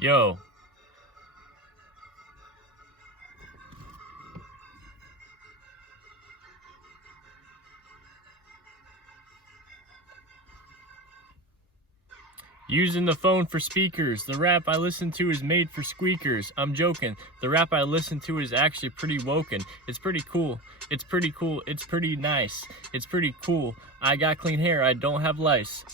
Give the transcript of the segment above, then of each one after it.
Yo. Using the phone for speakers. The rap I listen to is made for squeakers. I'm joking. The rap I listen to is actually pretty woken. It's pretty cool. It's pretty cool. It's pretty nice. It's pretty cool. I got clean hair. I don't have lice.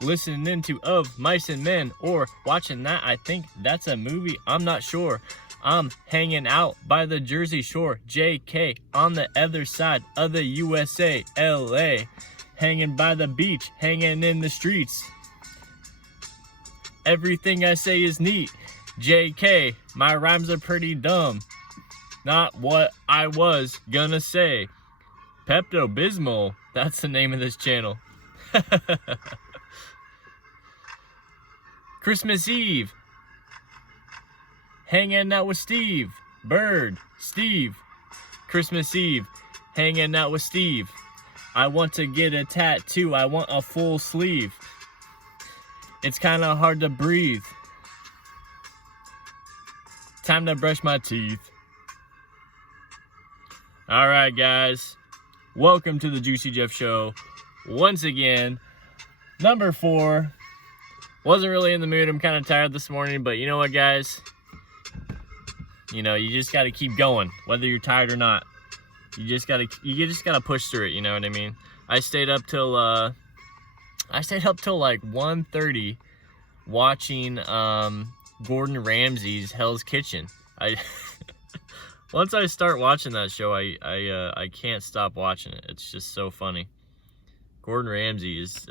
Listening into Of Mice and Men or watching that. I think that's a movie. I'm not sure. I'm hanging out by the Jersey Shore. JK on the other side of the USA. LA. Hanging by the beach. Hanging in the streets. Everything I say is neat. JK, my rhymes are pretty dumb. Not what I was gonna say. Pepto-Bismol, that's the name of this channel. Christmas Eve. Hanging out with Steve. Bird, Steve. Christmas Eve. Hanging out with Steve. I want to get a tattoo. I want a full sleeve. It's kind of hard to breathe. Time to brush my teeth. All right, guys. Welcome to the Juicy Jeff Show. Once again, number 4. Wasn't really in the mood. I'm kind of tired this morning, but you know what, guys? You know, you just got to keep going, whether you're tired or not. You just got to push through it. You know what I mean? I stayed up till like 1:30 watching Gordon Ramsay's Hell's Kitchen. Once I start watching that show, I can't stop watching it. It's just so funny. Gordon Ramsay is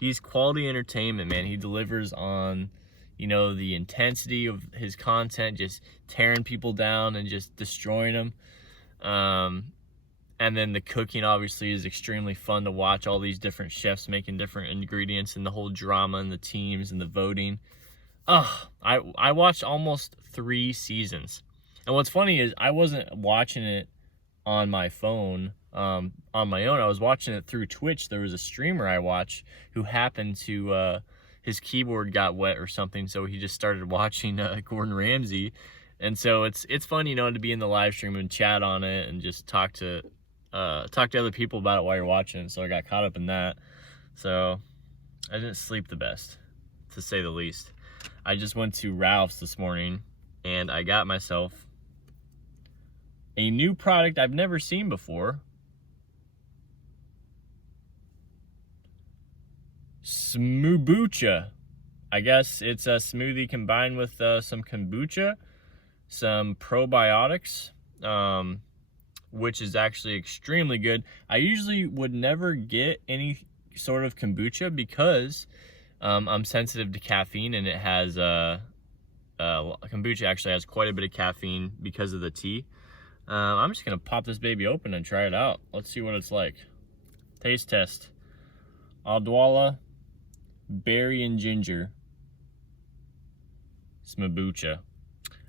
he's quality entertainment, man. He delivers on, you know, the intensity of his content, just tearing people down and just destroying them. And then the cooking obviously is extremely fun to watch, all these different chefs making different ingredients and the whole drama and the teams and the voting. I watched almost 3 seasons. And what's funny is I wasn't watching it on my phone on my own. I was watching it through Twitch. There was a streamer I watch who happened to, his keyboard got wet or something, so he just started watching Gordon Ramsay. And so it's fun, you know, to be in the live stream and chat on it and just talk to other people about it while you're watching it. So I got caught up in that. So I didn't sleep the best, to say the least. I just went to Ralph's this morning and I got myself a new product I've never seen before. Smoobucha. I guess it's a smoothie combined with some kombucha, some probiotics, which is actually extremely good. I usually would never get any sort of kombucha because I'm sensitive to caffeine, and it has kombucha actually has quite a bit of caffeine because of the tea. I'm just gonna pop this baby open and try it out. Let's see what it's like. Taste test. Odwalla berry and ginger Smoobucha.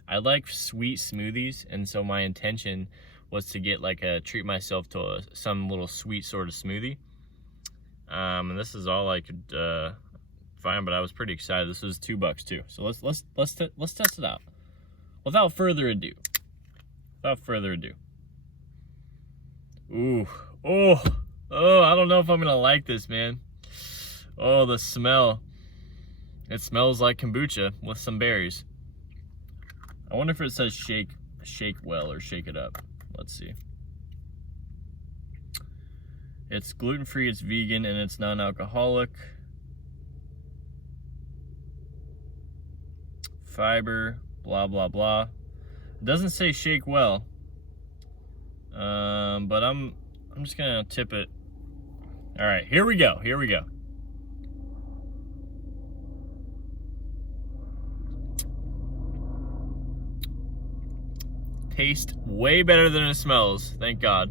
I like sweet smoothies, and so my intention was to get like treat myself to some little sweet sort of smoothie. And this is all I could find, but I was pretty excited. This was $2 too. So let's test it out. Without further ado. Ooh, oh, I don't know if I'm gonna like this, man. Oh, the smell. It smells like kombucha with some berries. I wonder if it says shake well or shake it up. Let's see. It's gluten-free, it's vegan, and it's non-alcoholic. Fiber, blah, blah, blah. It doesn't say shake well. But I'm just gonna tip it. All right, here we go. Tastes way better than it smells, thank God.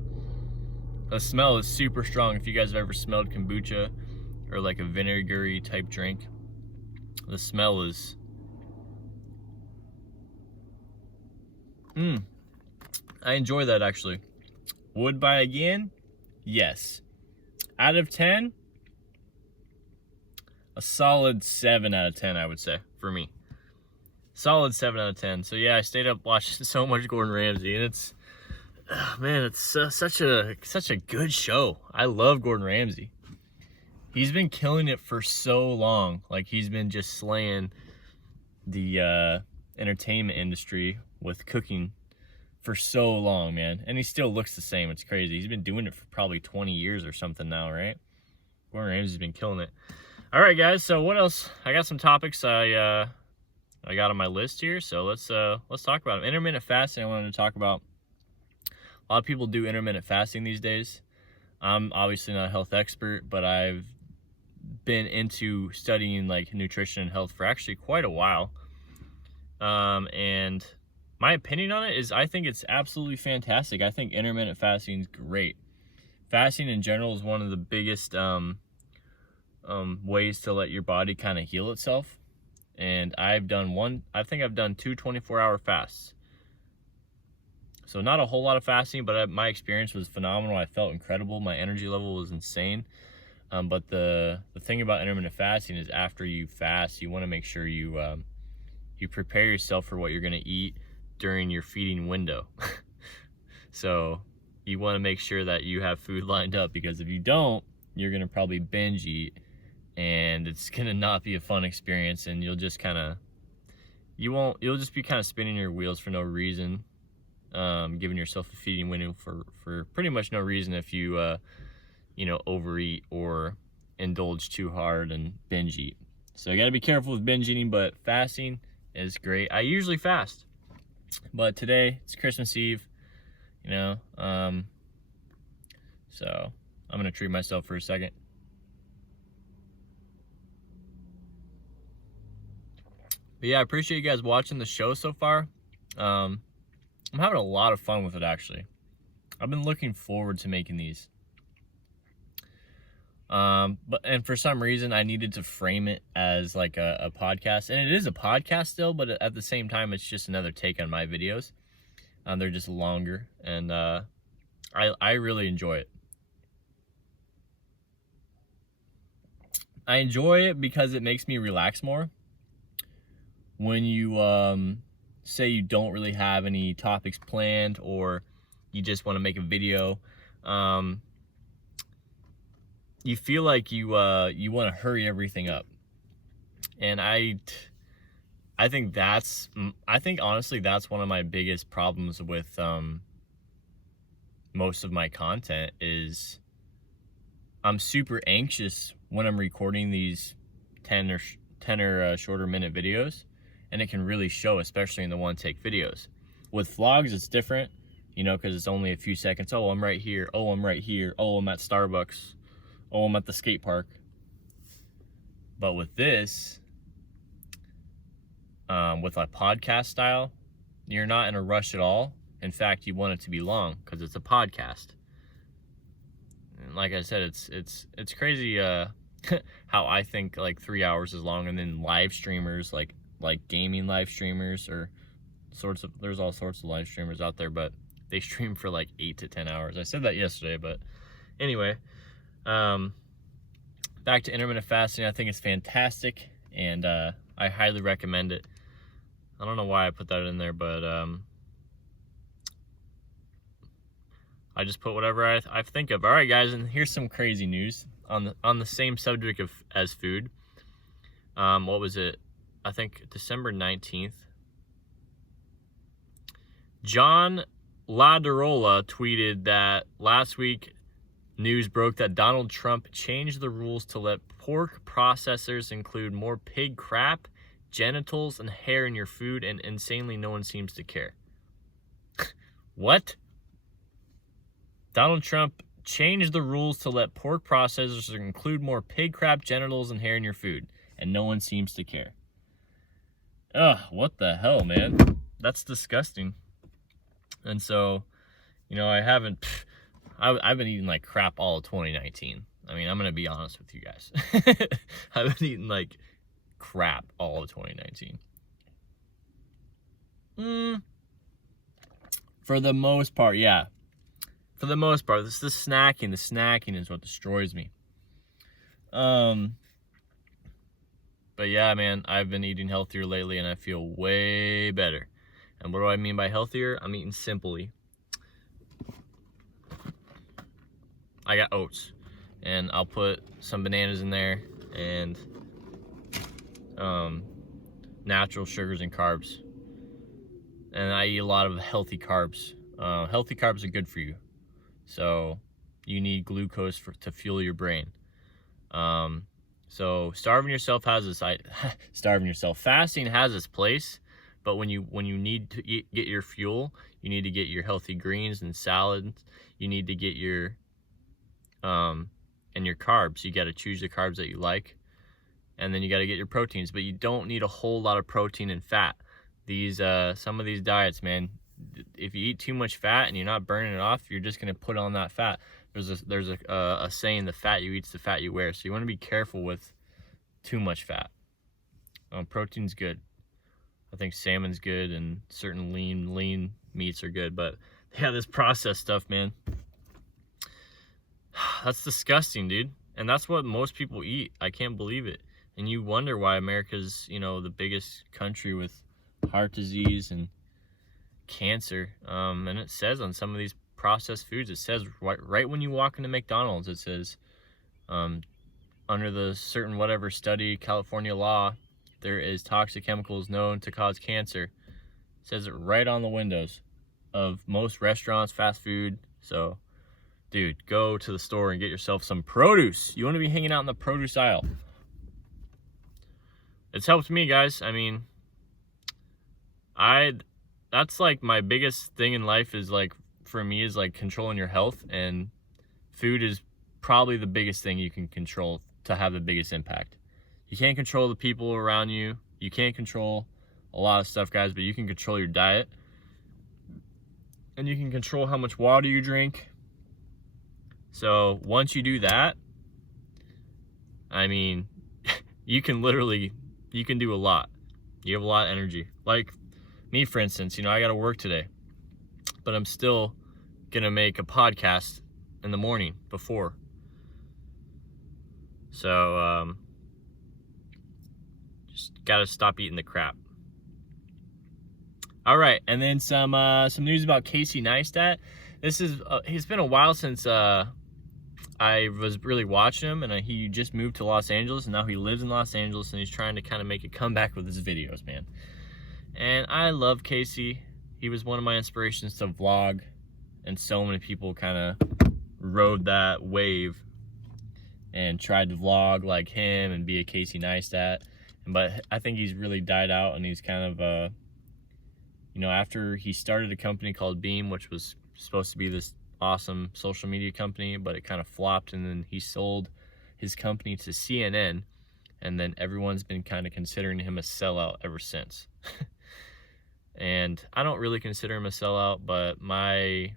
The smell is super strong. If you guys have ever smelled kombucha or like a vinegary type drink, the smell is I enjoy that actually. Would buy again? Yes. Out of 10, a solid 7 out of 10, I would say, for me. solid 7 out of 10. So yeah, I stayed up watching so much Gordon Ramsay, and it's, man, it's such a good show. I love Gordon Ramsay. He's been killing it for so long. Like, he's been just slaying the entertainment industry with cooking for so long, man. And he still looks the same. It's crazy. He's been doing it for probably 20 years or something now, right? Gordon Ramsay's been killing it. All right, guys. So what else? I got some topics I got on my list here. So let's talk about them. Intermittent fasting. I wanted to talk about. A lot of people do intermittent fasting these days. I'm obviously not a health expert, but I've been into studying like nutrition and health for actually quite a while. And my opinion on it is I think it's absolutely fantastic. I think intermittent fasting is great. Fasting in general is one of the biggest ways to let your body kind of heal itself. And I think I've done 2 24-hour fasts. So not a whole lot of fasting, but my experience was phenomenal. I felt incredible. My energy level was insane. But the thing about intermittent fasting is after you fast, you want to make sure you prepare yourself for what you're going to eat during your feeding window. So you want to make sure that you have food lined up, because if you don't, you're going to probably binge eat, and it's going to not be a fun experience, and you'll just you'll just be kind of spinning your wheels for no reason, giving yourself a feeding window for pretty much no reason if you overeat or indulge too hard and binge eat. So you got to be careful with binge eating, but fasting is great. I usually fast, but today it's Christmas Eve, so I'm going to treat myself for a second. But yeah, I appreciate you guys watching the show so far. I'm having a lot of fun with it, actually. I've been looking forward to making these. And for some reason I needed to frame it as like a podcast, and it is a podcast still, but at the same time, it's just another take on my videos. They're just longer, and I really enjoy it. I enjoy it because it makes me relax more. When you say you don't really have any topics planned, or you just want to make a video, you feel like you want to hurry everything up. And I think honestly that's one of my biggest problems with most of my content is I'm super anxious when I'm recording these 10 or shorter minute videos, and it can really show, especially in the one take videos. With vlogs, it's different, because it's only a few seconds. Oh, I'm right here. Oh, I'm right here. Oh, I'm at Starbucks. Oh, I'm at the skate park. But with this, with a podcast style, you're not in a rush at all. In fact, you want it to be long because it's a podcast. And like I said, it's crazy how I think like 3 hours is long, and then live streamers like gaming live streamers or there's all sorts of live streamers out there, but they stream for like 8 to 10 hours. I said that yesterday, but anyway. Back to intermittent fasting. I think it's fantastic, and I highly recommend it. I don't know why I put that in there, but I just put whatever I think of. All right, guys, and here's some crazy news on the same subject as food. What was it? I think December 19th. John Laderola tweeted that last week news broke that Donald Trump changed the rules to let pork processors include more pig crap, genitals, and hair in your food, and insanely, no one seems to care. What? Donald Trump changed the rules to let pork processors include more pig crap, genitals, and hair in your food, and no one seems to care. Ugh, what the hell, man? That's disgusting. And so, I've been eating like crap all of 2019. I mean, I'm going to be honest with you guys. I've been eating like crap all of 2019. For the most part, yeah. For the most part, this is the snacking. The snacking is what destroys me. But yeah, man, I've been eating healthier lately and I feel way better. And what do I mean by healthier? I'm eating simply. I got oats, and I'll put some bananas in there and natural sugars and carbs. And I eat a lot of healthy carbs. Healthy carbs are good for you. So you need glucose to fuel your brain. So starving yourself has its fasting has its place, but when you need to get your fuel, you need to get your healthy greens and salads. You need to get your and your carbs. You got to choose the carbs that you like, and then you got to get your proteins. But you don't need a whole lot of protein and fat. These some of these diets, man, if you eat too much fat and you're not burning it off, you're just gonna put on that fat. There's a saying, the fat you eat's the fat you wear. So you want to be careful with too much fat. Protein's good. I think salmon's good, and certain lean meats are good. But yeah, this processed stuff, man, that's disgusting, dude. And that's what most people eat. I can't believe it. And you wonder why America's, the biggest country with heart disease and cancer. And it says on some of these processed foods, it says right when you walk into McDonald's, it says under the certain whatever study, California law, there is toxic chemicals known to cause cancer. It says it right on the windows of most restaurants, fast food. So dude, go to the store and get yourself some produce. You want to be hanging out in the produce aisle. It's helped me, guys. I mean, that's like my biggest thing in life is like, for me, is like controlling your health, and food is probably the biggest thing you can control to have the biggest impact. You can't control the people around you. You can't control a lot of stuff, guys, but you can control your diet, and you can control how much water you drink. So once you do that, I mean, you can do a lot. You have a lot of energy. Like me, for instance, I got to work today, but I'm still going to make a podcast in the morning before. So, just got to stop eating the crap. All right. And then some news about Casey Neistat. It's been a while since, I was really watching him, and he just moved to Los Angeles, and now he lives in Los Angeles, and he's trying to kind of make a comeback with his videos, man. And I love Casey. He was one of my inspirations to vlog, and so many people kind of rode that wave and tried to vlog like him and be a Casey Neistat. But I think he's really died out, and he's kind of, after he started a company called Beam, which was supposed to be this awesome social media company, but it kind of flopped, and then he sold his company to CNN, and then everyone's been kind of considering him a sellout ever since. And I don't really consider him a sellout, but I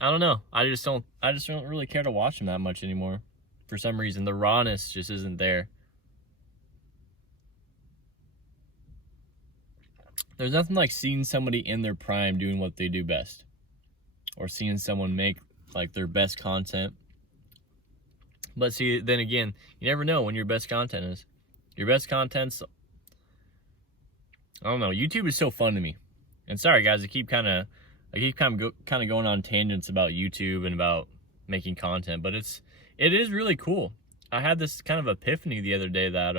don't know, I just don't really care to watch him that much anymore. For some reason, the rawness just isn't there. There's nothing like seeing somebody in their prime doing what they do best, or seeing someone make like their best content. But see, then again, you never know when your best content is. Your best content's, I don't know. YouTube is so fun to me. And sorry guys, I keep kind of going on tangents about YouTube and about making content, but it is really cool. I had this kind of epiphany the other day that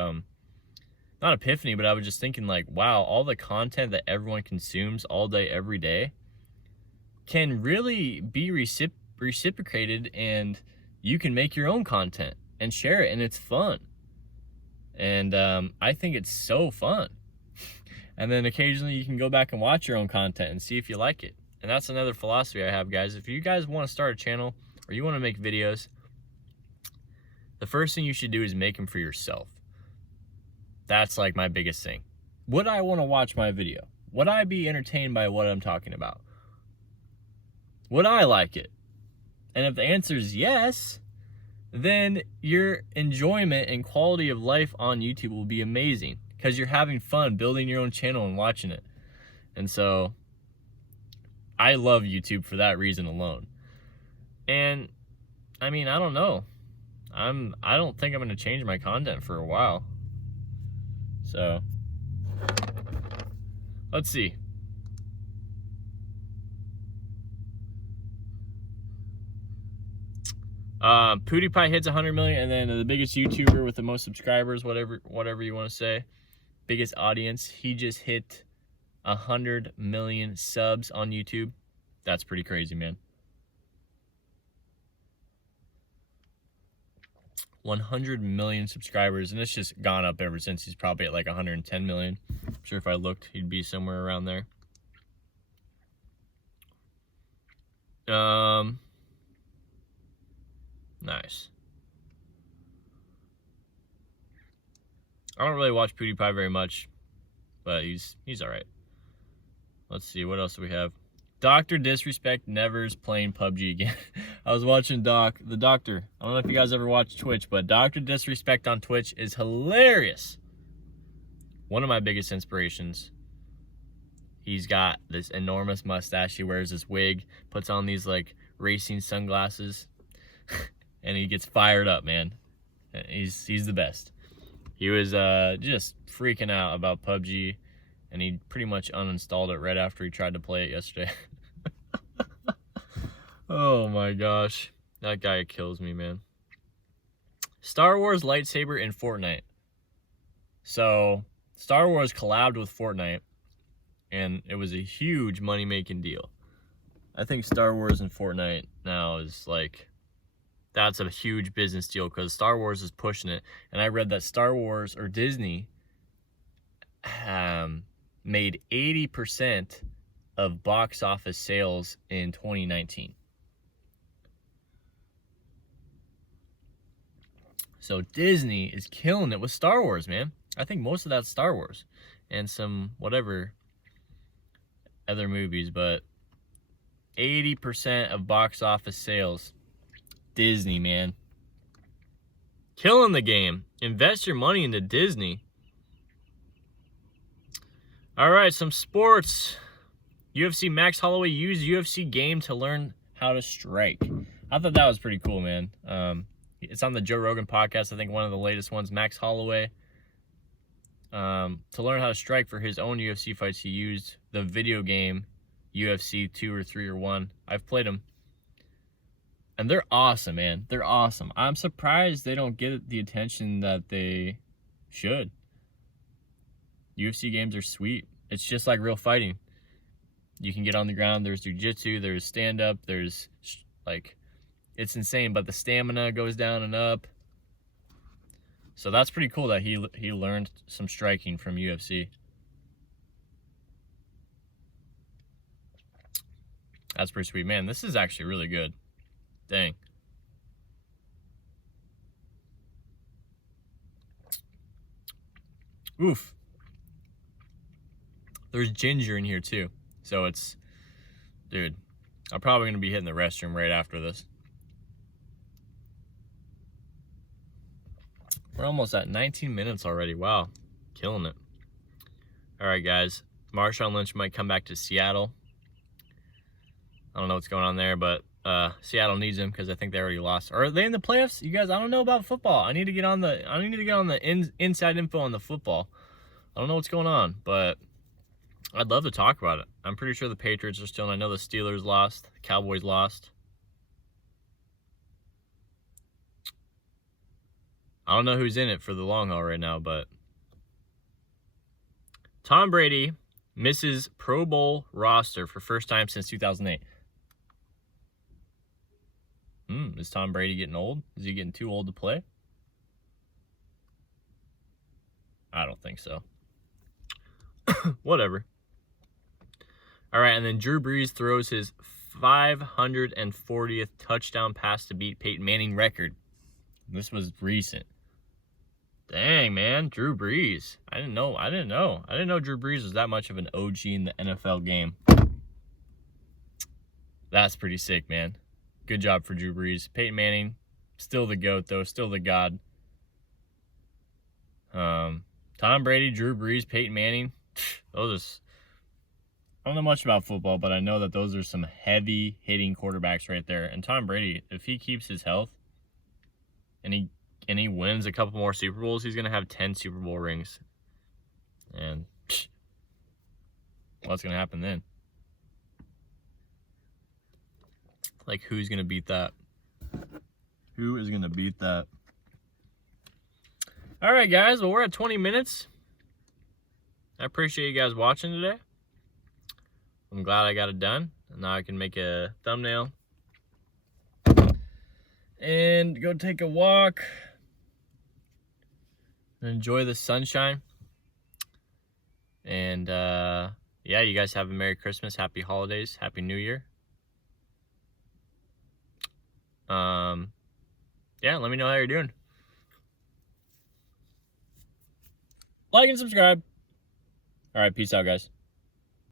not epiphany, but I was just thinking like, wow, all the content that everyone consumes all day every day can really be reciprocated, and you can make your own content and share it, and it's fun. And I think it's so fun. And then occasionally you can go back and watch your own content and see if you like it. And that's another philosophy I have, guys. If you guys want to start a channel or you want to make videos, the first thing you should do is make them for yourself. That's like my biggest thing. Would I want to watch my video? Would I be entertained by what I'm talking about? Would I like it? And if the answer is yes, then your enjoyment and quality of life on YouTube will be amazing, because you're having fun building your own channel and watching it. And so I love YouTube for that reason alone. And I mean, I don't know. I don't think I'm going to change my content for a while. So, let's see. PewDiePie hits 100 million, and then the biggest YouTuber with the most subscribers, whatever you want to say, biggest audience, he just hit 100 million subs on YouTube. That's pretty crazy, man. 100 million subscribers, and it's just gone up ever since. He's probably at like 110 million. I'm sure if I looked, he'd be somewhere around there. Nice. I don't really watch PewDiePie very much, but he's all right. Let's see, what else do we have? Dr. Disrespect Never's playing PUBG again. I was watching the Doctor. I don't know if you guys ever watch Twitch, but Dr. Disrespect on Twitch is hilarious. One of my biggest inspirations. He's got this enormous mustache. He wears this wig, puts on these like racing sunglasses, and he gets fired up, man. He's the best. He was just freaking out about PUBG, and he pretty much uninstalled it right after he tried to play it yesterday. Oh my gosh. That guy kills me, man. Star Wars lightsaber in Fortnite. So, Star Wars collabed with Fortnite, and it was a huge money-making deal. I think Star Wars and Fortnite now is like, that's a huge business deal because Star Wars is pushing it. And I read that Star Wars, or Disney, made 80% of box office sales in 2019. So Disney is killing it with Star Wars, man. I think most of that's Star Wars and some whatever other movies, but 80% of box office sales, Disney, man. Killing the game. Invest your money into Disney. All right, some sports. UFC Max Holloway used UFC game to learn how to strike. I thought that was pretty cool, man. It's on the Joe Rogan podcast, I think one of the latest ones. Max Holloway, to learn how to strike for his own UFC fights, he used the video game UFC 2 or 3 or 1. I've played them, and they're awesome, man. They're awesome. I'm surprised they don't get the attention that they should. UFC games are sweet. It's just like real fighting. You can get on the ground. There's jiu-jitsu. There's stand-up. There's like, it's insane, but the stamina goes down and up. So that's pretty cool that he learned some striking from UFC. That's pretty sweet. Man, this is actually really good. Dang. Oof. There's ginger in here too. So it's, dude, I'm probably going to be hitting the restroom right after this. We're almost at 19 minutes already. Wow. Killing it. All right, guys. Marshawn Lynch might come back to Seattle. I don't know what's going on there, but Seattle needs him because I think they already lost. Or are they in the playoffs? You guys, I don't know about football. I need to get on the inside info on the football. I don't know what's going on, but I'd love to talk about it. I'm pretty sure the Patriots are still in. I know the Steelers lost. The Cowboys lost. I don't know who's in it for the long haul right now, but Tom Brady misses Pro Bowl roster for first time since 2008. Is Tom Brady getting old? Is he getting too old to play? I don't think so. Whatever. All right, and then Drew Brees throws his 540th touchdown pass to beat Peyton Manning record. This was recent. Dang, man, Drew Brees. I didn't know Drew Brees was that much of an OG in the NFL game. That's pretty sick, man. Good job for Drew Brees. Peyton Manning, still the GOAT, though. Still the God. Tom Brady, Drew Brees, Peyton Manning. Those are... I don't know much about football, but I know that those are some heavy-hitting quarterbacks right there. And Tom Brady, if he keeps his health and he wins a couple more Super Bowls, he's going to have 10 Super Bowl rings. And what's going to happen then? Like, who's going to beat that? Who is going to beat that? All right, guys. Well, we're at 20 minutes. I appreciate you guys watching today. I'm glad I got it done. And now I can make a thumbnail and go take a walk and enjoy the sunshine. And yeah, you guys have a Merry Christmas, Happy Holidays, Happy New Year. Yeah, let me know how you're doing. Like and subscribe. All right, peace out, guys.